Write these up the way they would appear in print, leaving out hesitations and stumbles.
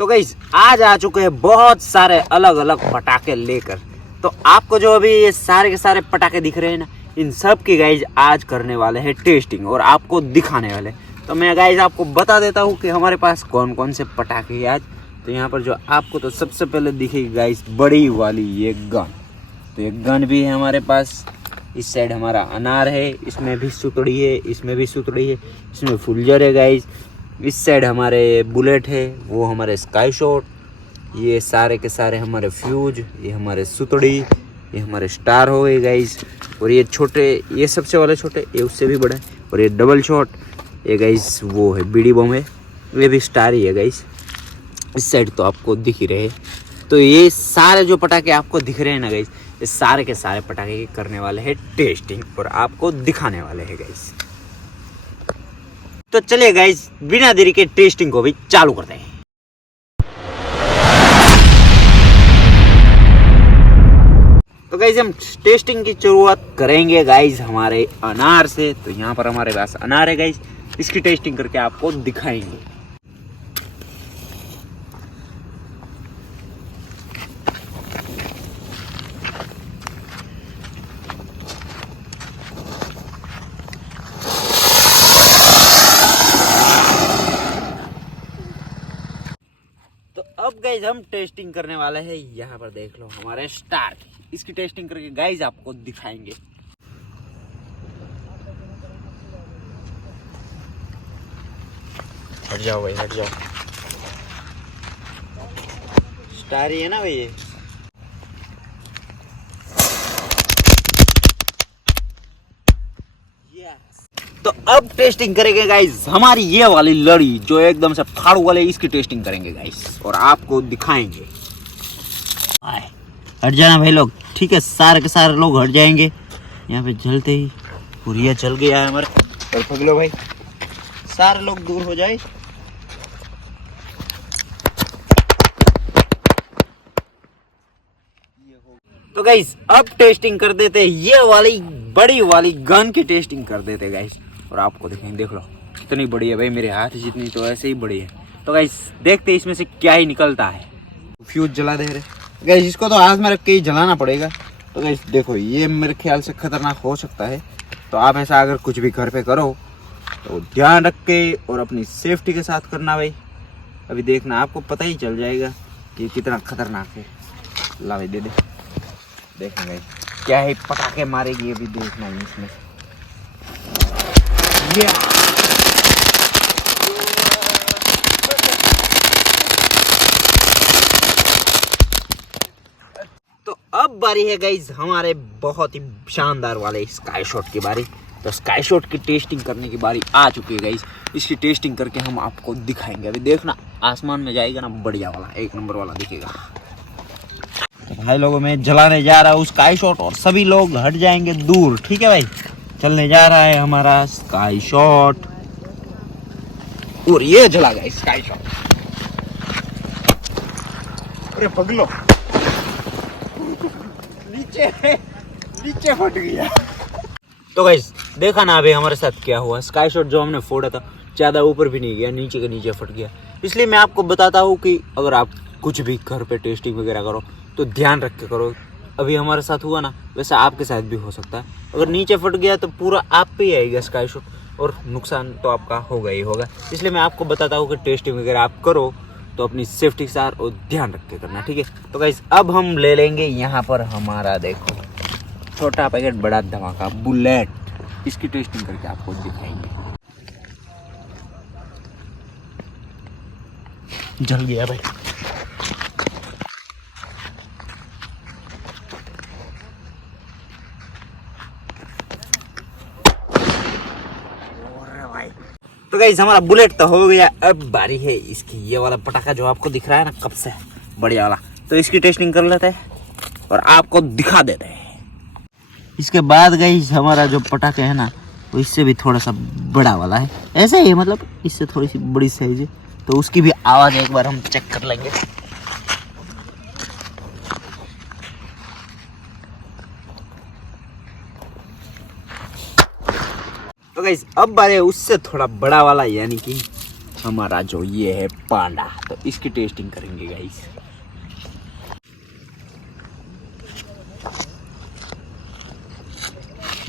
तो गाइस आज आ चुके हैं बहुत सारे अलग अलग पटाखे लेकर। तो आपको जो अभी ये सारे के सारे पटाखे दिख रहे हैं ना, इन सब की गाइस आज करने वाले हैं टेस्टिंग और आपको दिखाने वाले। तो मैं गाइस आपको बता देता हूँ कि हमारे पास कौन कौन से पटाखे हैं आज। तो यहाँ पर जो आपको तो सबसे पहले दिखेगी गाइस बड़ी वाली ये गन। तो ये गन भी है हमारे पास। इस साइड हमारा अनार है, इसमें भी सुतड़ी है, इसमें भी सुतड़ी है, इसमें फुलझर है गाइस। इस साइड हमारे बुलेट है, वो हमारे स्काई शॉट, ये सारे के सारे हमारे फ्यूज, ये हमारे सुतड़ी, ये हमारे स्टार हो गए गाइस। और ये छोटे, ये सबसे वाले छोटे, ये उससे भी बड़ा है। और ये डबल शॉट, ये गाइस वो है बीडी बम है, ये भी स्टार ही है गाइस। इस साइड तो आपको दिख ही रहे। तो ये सारे जो पटाखे आपको दिख रहे हैं ना गाइस, ये सारे के सारे पटाखे करने वाले हैं टेस्टिंग और आपको दिखाने वाले हैं गाइस। तो चलिए गाइस बिना देरी के टेस्टिंग को भी चालू करते हैं। तो गाइस हम टेस्टिंग की शुरुआत करेंगे गाइस हमारे अनार से। तो यहाँ पर हमारे पास अनार है गाइस, इसकी टेस्टिंग करके आपको दिखाएंगे। तो अब गाइज हम टेस्टिंग करने वाले हैं, यहाँ पर देख लो हमारे स्टार की। इसकी टेस्टिंग करके गाइज आपको दिखाएंगे। हट जाओ भाई, हट जाओ। स्टार ही है ना भाई ये। तो अब टेस्टिंग करेंगे गाइस हमारी ये वाली लड़ी जो एकदम से फाड़ू वाले, इसकी टेस्टिंग करेंगे गाइस और आपको दिखाएंगे। हट जाना भाई लोग, ठीक है, सारे के सारे लोग हट जाएंगे। यहाँ पे जलते ही पुरिया चल गया है हमारे, और पगलो भाई सारे लोग दूर हो जाए। तो गाइस अब टेस्टिंग कर देते, ये वाली बड़ी वाली गन की टेस्टिंग कर देते गाइस और आपको दिखाएंगे। देख लो कितनी बड़ी है भाई, मेरे हाथ जितनी, तो ऐसे ही बड़ी है। तो गाइस देखते इसमें से क्या ही निकलता है। फ्यूज जला दे रहे गाइस, इसको तो हाथ में रख के ही जलाना पड़ेगा। तो गाइस देखो ये मेरे ख्याल से खतरनाक हो सकता है। तो आप ऐसा अगर कुछ भी घर पे करो तो ध्यान रख के और अपनी सेफ्टी के साथ करना भाई। अभी देखना आपको पता ही चल जाएगा कि कितना खतरनाक है। ला भाई दे दे, देखना भाई क्या है, पटाखे मारेगी अभी, देखना है इसमें। तो अब बारी है गाइज हमारे बहुत ही शानदार वाले स्काई शॉट की बारी। तो स्काई शॉट की टेस्टिंग करने की बारी आ चुकी है गाइज। इसकी टेस्टिंग करके हम आपको दिखाएंगे। अभी देखना आसमान में जाएगा ना, बढ़िया वाला एक नंबर वाला दिखेगा। भाई लोगों में जलाने जा रहा है स्काई शॉट और सभी लोग हट जाएंगे दूर, ठीक है भाई। चलने जा रहा है हमारा स्काई शॉट और ये जला गया स्काई शॉट। अरे पगलो नीचे नीचे फट गया। तो गाइस देखा ना अभी हमारे साथ क्या हुआ। स्काई शॉट जो हमने फोड़ा था ज्यादा ऊपर भी नहीं गया, नीचे के नीचे फट गया। इसलिए मैं आपको बताता हूँ कि अगर आप कुछ भी घर पे टेस्टिंग वगैरह करो तो ध्यान रख के करो। अभी हमारे साथ हुआ ना, वैसा आपके साथ भी हो सकता है। अगर नीचे फट गया तो पूरा आप पे ही आएगा स्काई शॉट और नुकसान तो आपका होगा ही होगा। इसलिए मैं आपको बताता हूँ कि टेस्टिंग वगैरह आप करो तो अपनी सेफ्टी के साथ और ध्यान रख के करना, ठीक है। तो गाइस अब हम ले लेंगे यहाँ पर हमारा देखो छोटा पैकेट बड़ा धमाका बुलेट। इसकी टेस्टिंग करके आपको दिखाएंगे। जल गया भाई। तो गाइस हमारा बुलेट तो हो गया। अब बारी है इसकी, ये वाला पटाखा जो आपको दिख रहा है ना कब से, बढ़िया वाला। तो इसकी टेस्टिंग कर लेते हैं और आपको दिखा देते हैं। इसके बाद गाइस हमारा जो पटाखा है ना, वो इससे भी थोड़ा सा बड़ा वाला है, ऐसे ही मतलब इससे थोड़ी सी बड़ी साइज है। तो उसकी भी आवाज एक बार हम चेक कर लेंगे। तो गाइस अब बारे उससे थोड़ा बड़ा वाला, यानी कि हमारा जो ये है पांडा, तो इसकी टेस्टिंग करेंगे गाइस।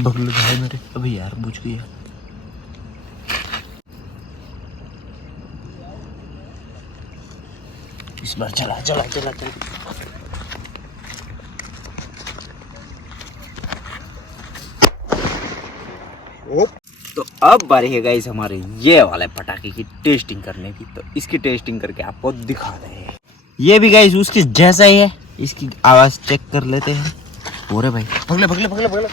बगल भाई मेरे अभी यार बुझ गया। इस बार चला चला चला चला। तो अब बारी है गाइस हमारे ये वाले पटाखे की टेस्टिंग करने की। तो इसकी टेस्टिंग करके आपको दिखा रहे हैं। ये भी गाइस उसके जैसा ही है। इसकी आवाज चेक कर लेते हैं। हो रे भाई भगले भगले भगले भगले।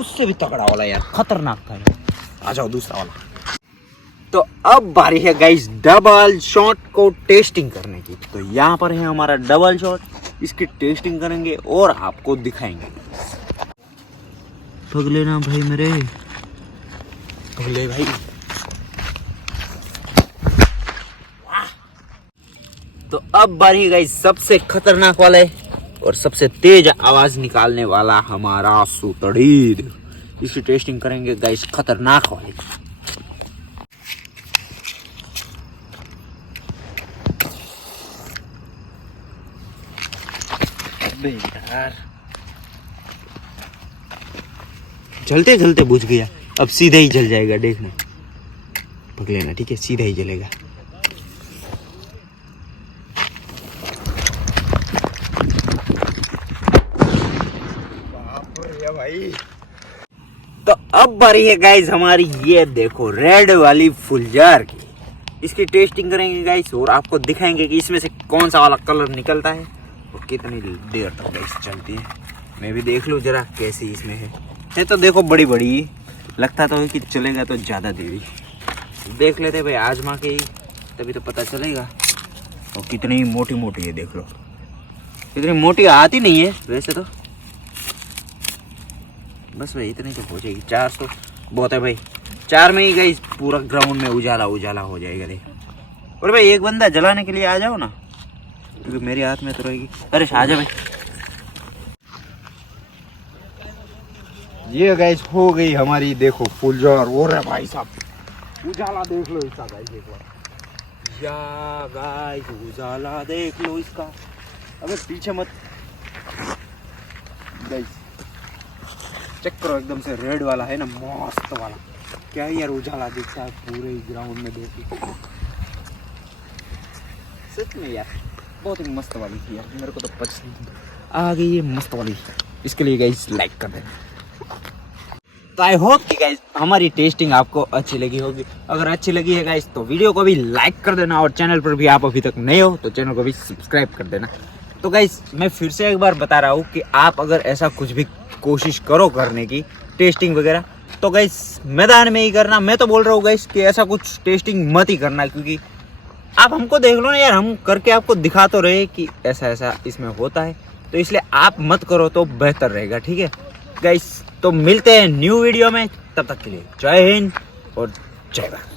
उससे भी तगड़ा वाला यार, खतरनाक था ये। आ जाओ दूसरा वाला। तो अब बारी है गाइस डबल शॉट को टेस्टिंग करने की। तो यहाँ पर है हमारा डबल शॉट, इसकी टेस्टिंग करेंगे और आपको दिखाएंगे। पगले ना भाई मेरे, पगले भाई। तो अब बारी है गाइस सबसे खतरनाक वाला है और सबसे तेज आवाज निकालने वाला हमारा सुतड़ीर। इसकी टेस्टिंग करेंगे गाइस खतरनाक वाली। अबे यार जलते जलते बुझ गया, अब सीधा ही जल जाएगा, देखना। पकड़ लेना, ठीक है, सीधा ही जलेगा। भाई तो अब बारी है गाइस हमारी ये देखो रेड वाली फुलझार की। इसकी टेस्टिंग करेंगे गाइस और आपको दिखाएंगे कि इसमें से कौन सा वाला कलर निकलता है और कितनी देर तक गाइस चलती है। मैं भी देख लूँ जरा कैसी इसमें है तो देखो बड़ी बड़ी लगता तो है कि चलेगा तो ज़्यादा देरी। देख लेते भाई आजमा के ही, तभी तो पता चलेगा। और कितनी मोटी मोटी है देख लो। इतनी मोटी आती नहीं है वैसे तो, बस भाई इतनी तो हो जाएगी। 400 बहुत है भाई। 4 में ही गई पूरा ग्राउंड में उजाला उजाला हो जाएगा। रे और भाई एक बंदा जलाने के लिए आ जाओ ना, क्योंकि मेरे हाथ में तो रहेगी। अरे आ जा भाई। ये गाइस हो गई हमारी देखो फुलझार। और है भाई साहब उजाला देख लो इसका गाइस, देखो या गाइस उजाला देख लो इसका। अबे पीछे मत गाइस, चेक करो एकदम से रेड वाला है ना, मस्त वाला। क्या यार उजाला दिखता है पूरे ग्राउंड में, देखो सच में यार बहुत ही मस्त वाली थी यार। मेरे को तो पसंद आ गई ये मस्त वाली। इसके लिए गाइस लाइक कर देना। तो आई होप कि गाइस हमारी टेस्टिंग आपको अच्छी लगी होगी। अगर अच्छी लगी है गाइस तो वीडियो को भी लाइक कर देना और चैनल पर भी आप अभी तक नए हो तो चैनल को भी सब्सक्राइब कर देना। तो गाइस मैं फिर से एक बार बता रहा हूँ कि आप अगर ऐसा कुछ भी कोशिश करो करने की टेस्टिंग वगैरह तो गाइस मैदान में ही करना। मैं तो बोल रहा हूँ गाइस कि ऐसा कुछ टेस्टिंग मत ही करना, क्योंकि आप हमको देख लो ना यार, हम करके आपको दिखा तो रहे कि ऐसा ऐसा इसमें होता है, तो इसलिए आप मत करो तो बेहतर रहेगा। ठीक है गाइस, तो मिलते हैं न्यू वीडियो में, तब तक के लिए जय हिंद और जय भारत।